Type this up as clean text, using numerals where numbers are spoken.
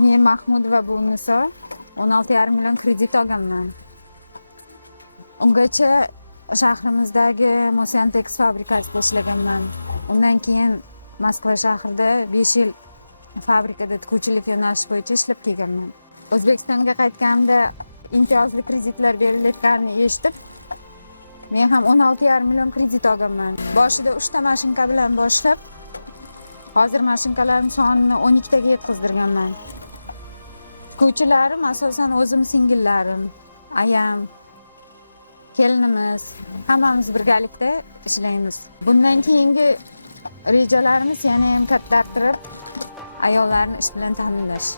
Men Mahmudova buvisi 16,5 million kredit olganman. Ungacha shahrimizdagi Mosentex fabrikasida ishlaganman. Undan keyin Moskva shahrida 5 yil fabrikada tikuvchilik yo'nalishi bo'yicha ishlab kelganman. O'zbekistonga qaytganimda imtiyozli kreditlar berilayotganini eshitib, men ham 16,5 million kredit olganman. Boshida 3 ta mashinka bilan boshlab, hozir mashinkalarim sonini 12 taga yetkazdirganman. Tikuvchilarim asosan o'zim singillarim, ayam, kelinimiz, hammamiz birgalikda ishlaymiz. Bundan keyingi rejalarimiz yana ham kattartirib, ayollarni ish bilan ta'minlash.